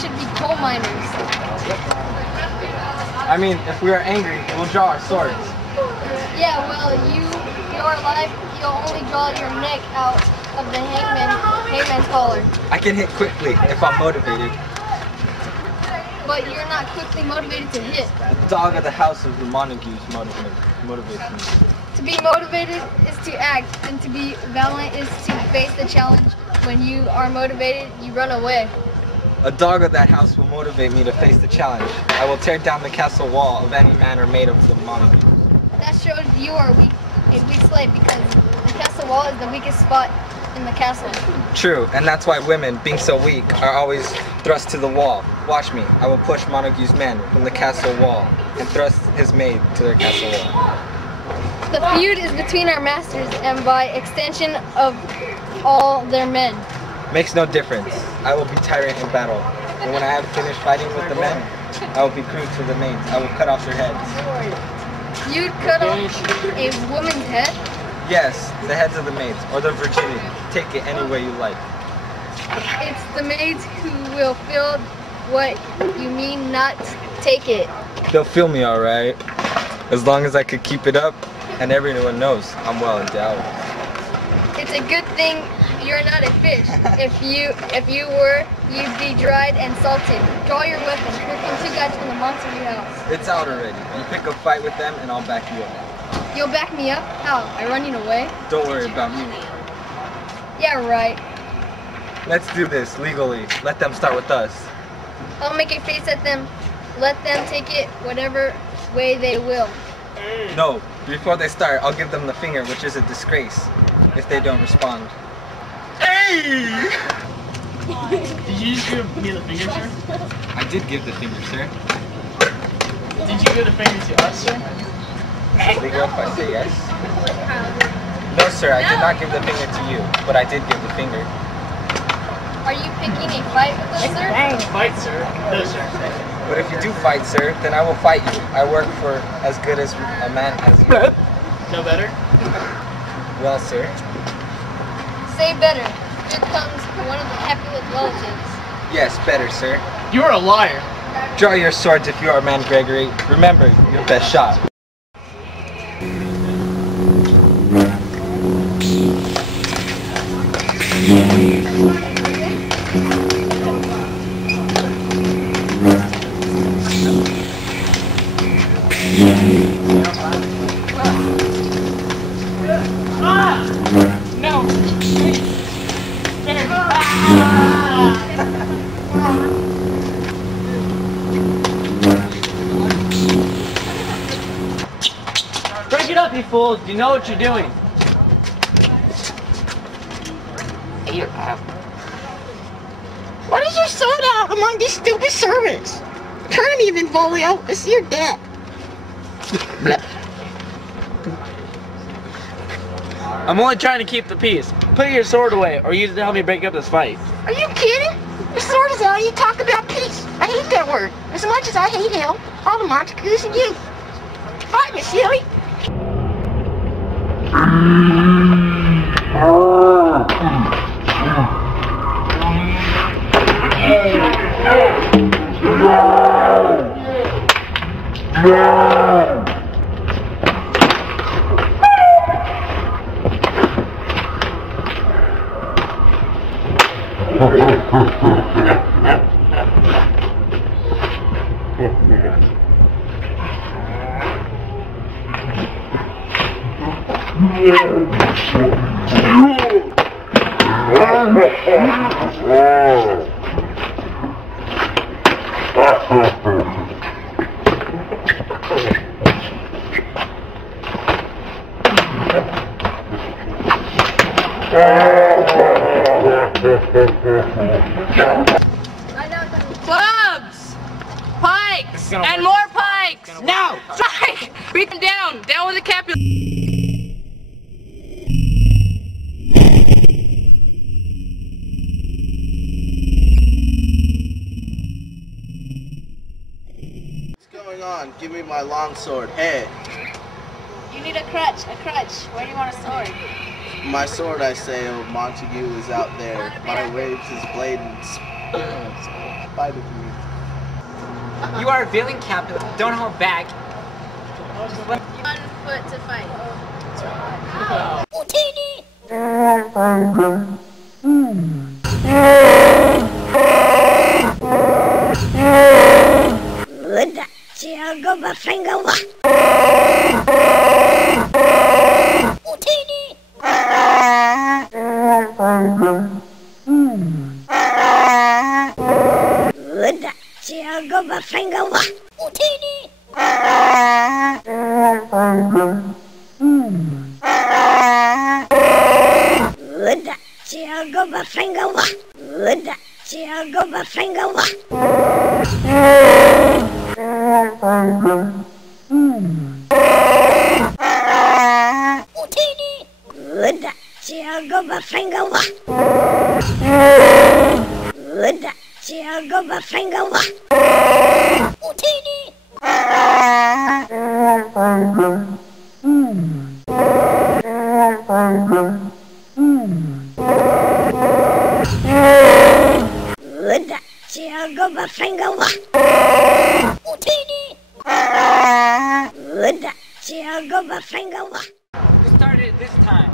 should be coal miners. I mean, if we are angry, we'll draw our swords. Yeah, well, your life, you'll only draw your neck out of the hangman's collar. I can hit quickly if I'm motivated. But you're not quickly motivated to hit. The dog at the house of the Montagues motivates me. To be motivated is to act, and to be valiant is to face the challenge. When you are motivated, you run away. A dog of that house will motivate me to face the challenge. I will tear down the castle wall of any manner made of the Montagues. That shows you are a weak slave, because the castle wall is the weakest spot in the castle. True, and that's why women, being so weak, are always thrust to the wall. Watch me. I will push Montague's men from the castle wall and thrust his maid to their castle wall. The feud is between our masters and by extension of all their men. Makes no difference. I will be tyrant in battle. And when I have finished fighting with the men, I will be cruel to the maids. I will cut off their heads. You'd cut off a woman's head? Yes, the heads of the maids, or their virginity. Take it any way you like. It's the maids who will feel what you mean, not take it. They'll feel me alright. As long as I could keep it up, and everyone knows I'm well endowed. It's a good thing you're not a fish. If you were, you'd be dried and salted. Draw your weapon. Here come two guys from the Montague house. It's out already. You pick a fight with them and I'll back you up. You'll back me up? How? By running away? Don't worry about me. Yeah, right. Let's do this legally. Let them start with us. I'll make a face at them. Let them take it whatever way they will. No, before they start, I'll give them the finger, which is a disgrace if they don't respond. Hey! Did you just give me the finger, sir? I did give the finger, sir. Did you give the finger to us, sir? Is it legal if I say yes? No, sir, I did not give the finger to you, but I did give the finger. Are you picking a fight with us, sir? Fight, sir? No, sir. But if you do fight, sir, then I will fight you. I work for as good as a man as you. No better? Well, sir. Say better. Here comes one of the Capulet relatives. Yes, better, sir. You're a liar. Draw your swords if you are a man, Gregory. Remember, your best shot. Break it up, you fools. You know what you're doing. What is your sword out among these stupid servants? Turn even, Volio. It's your debt. I'm only trying to keep the peace. Put your sword away, or use it to help me break up this fight. Are you kidding? Your sword is out. You talk about peace. I hate that word. As much as I hate him, all the Montagues and you. Fight me, silly. Clubs! Pikes! And more pikes! No! Strike! Beat them down! Down with the Capulet! What's going on? Give me my long sword. Hey! You need a crutch, Where do you want a sword? My sword, I say, oh Montague, is out there. My waves his blade and Bye to me. You are a villain, Capulet. Don't hold back. Just let 1 foot to fight. Who started it this time?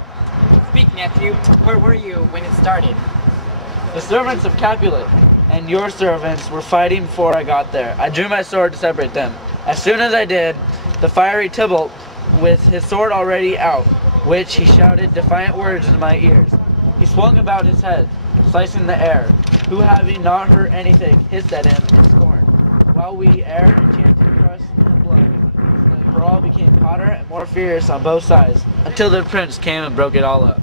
Speak, nephew. Where were you when it started? The servants of Capulet and your servants were fighting before I got there. I drew my sword to separate them. As soon as I did, the fiery Tybalt, with his sword already out, which he shouted defiant words in my ears. He swung about his head, slicing the air, who having not heard anything, hissed at him in scorn. While we ere enchanted crust and blood, the brawl became hotter and more fierce on both sides, until the prince came and broke it all up.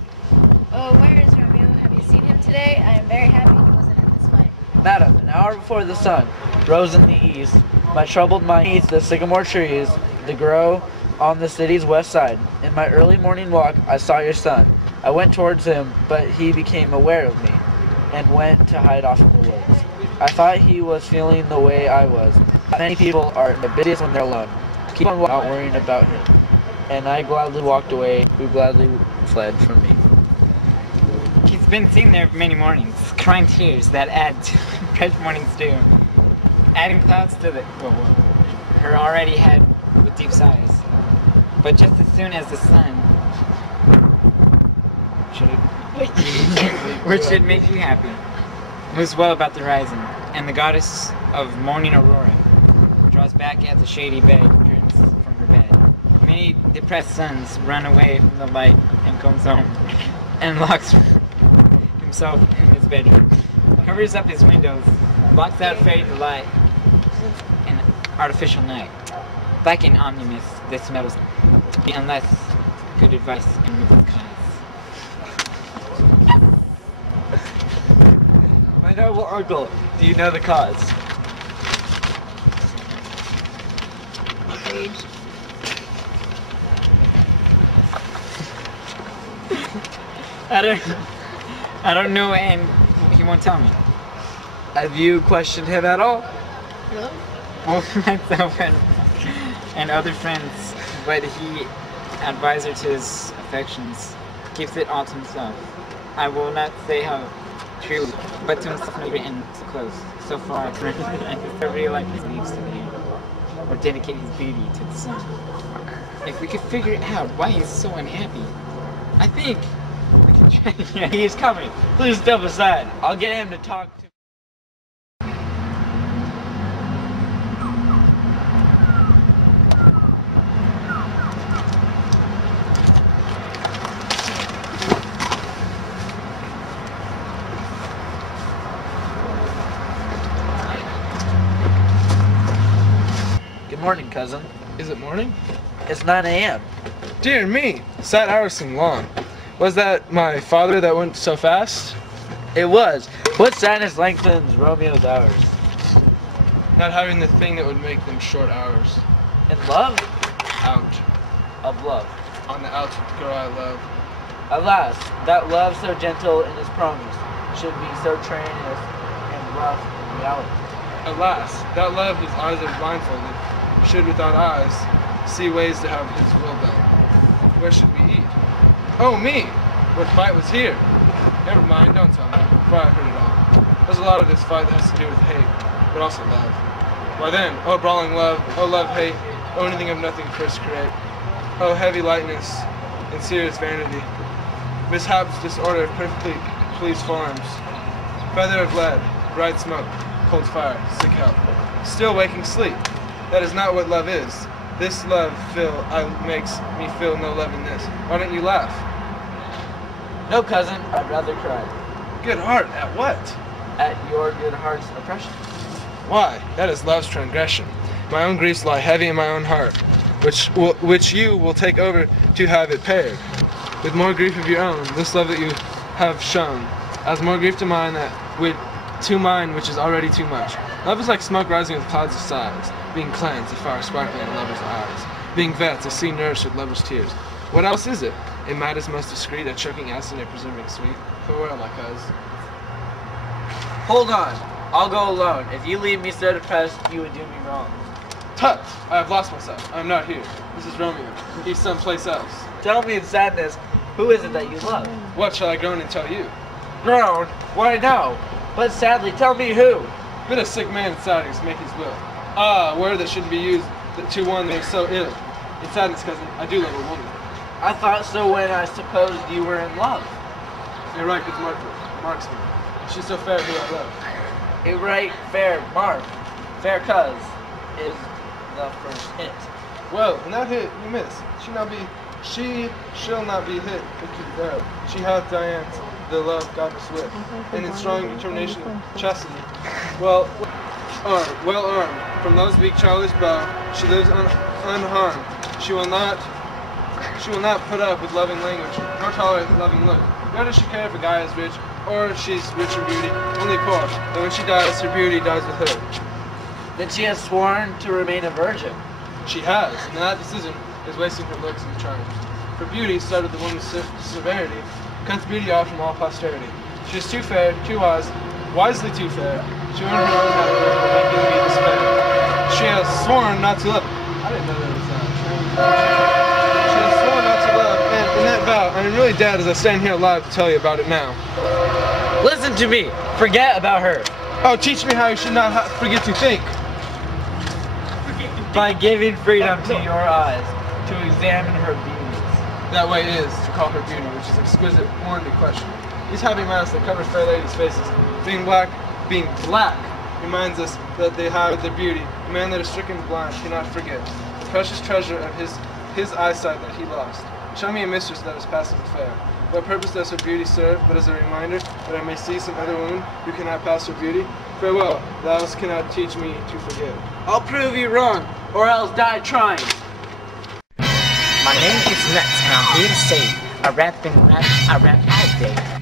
Oh, where is Romeo? Have you seen him today? I am very happy he wasn't at this fight. Madam, an hour before the sun rose in the east, my troubled mind beneath the sycamore trees that grow on the city's west side. In my early morning walk, I saw your son. I went towards him, but he became aware of me and went to hide off in the woods. I thought he was feeling the way I was. Many people are the busiest when they're alone. Keep on without worrying about him. And I gladly walked away, who gladly fled from me. He's been seen there many mornings, crying tears that add to fresh morning's dew, adding clouds to her already head with deep sighs. But just as soon as the sun, which should make you happy, moves well about the horizon, and the goddess of morning aurora draws back at the shady bed curtains from her bed. Many depressed sons run away from the light and comes home, and locks himself in his bedroom, covers up his windows, blocks out fairy delight and artificial night. Like an omnibus, this meddles unless good advice and remove its cause. My noble uncle, do you know the cause? I don't know, and he won't tell me. Have you questioned him at all? No? Well, myself and other friends, but he, advisor to his affections, keeps it all to himself. I will not say how true, but to himself not written so close, so far from every life he leaves to the end, or dedicate his beauty to the sun. If we could figure out why he's so unhappy, I think we can try. Yeah, he is coming. Please step aside. I'll get him to talk to. Good morning, cousin. Is it morning? It's 9 a.m. Dear me, sad hours seem long. Was that my father that went so fast? It was. What sadness lengthens Romeo's hours? Not having the thing that would make them short hours. In love? Out. Of love. On the out girl I love. Alas, that love so gentle in its promise should be so strenuous and rough in reality. Alas, that love whose eyes are blindfolded should without eyes see ways to have his will done. Where should we eat? Oh me! What fight was here? Never mind, don't tell me, for I heard it all. There's a lot of this fight that has to do with hate, but also love. Why then, oh brawling love, oh love hate, oh anything of nothing first create, oh heavy lightness and serious vanity, mishaps disorder of perfectly pleased forms, feather of lead, bright smoke, cold fire, sick health, still waking sleep. That is not what love is. This love makes me feel no love in this. Why don't you laugh? No, cousin, I'd rather cry. Good heart, at what? At your good heart's oppression. Why? That is love's transgression. My own griefs lie heavy in my own heart, which you will take over to have it paired. With more grief of your own, this love that you have shown, adds more grief to mine to mine which is already too much. Love is like smoke rising with clouds of sighs, being cleansed, a fire sparkling in lovers' eyes, being vexed, a sea nourished with lovers' tears. What else is it? A madness most discreet, a choking acid, a preserving sweet. Farewell, my cuz. Hold on, I'll go alone. If you leave me so depressed, you would do me wrong. Tut! I have lost myself. I am not here. This is Romeo. He's someplace else. Tell me in sadness, who is it that you love? What shall I groan and tell you? Groan? Why no. But sadly, tell me who. Bid a sick man in sadness make his will. Ah, a word that shouldn't be used to one that is so ill. In sadness, cousin, I do love a woman. I thought so when I supposed you were in love. You're right, good marksman. She's so fair who I love. A right fair mark, fair cuz, is the first hit. Well, in that hit, you miss. She shall not be hit, but keep it out. She hath Diane, the love goddess with, and in strong determination of chastity. Well armed, from those weak childish bow, she lives unharmed. She will not put up with loving language, nor tolerate the loving look. Nor does she care if a guy is rich, or she's rich in beauty, only poor. But when she dies, her beauty dies with her. Then she has sworn to remain a virgin. She has, and that decision is wasting her looks and charms. For beauty, started the woman's severity, cuts beauty off from all posterity. She is too fair, too wise, wisely too fair, to earn her own happiness by making me despair. She has sworn not to love. I didn't know that was She has sworn not to love, and in that vow, I am really dead as I stand here alive to tell you about it now. Listen to me. Forget about her. Oh, teach me how you should not forget to think. By giving freedom to your eyes to examine her beauties. That way is to call her beauty, which is exquisite, warranty question. These happy masks that cover fair ladies' faces, being black, reminds us that they have their beauty. A man that is stricken blind cannot forget the precious treasure of his eyesight that he lost. Show me a mistress that is passing fair. What purpose does her beauty serve, but as a reminder that I may see some other woman who cannot pass her beauty? Farewell, thou cannot teach me to forget. I'll prove you wrong, or else die trying. My name is Nuts, and I'm here to say I rap all day.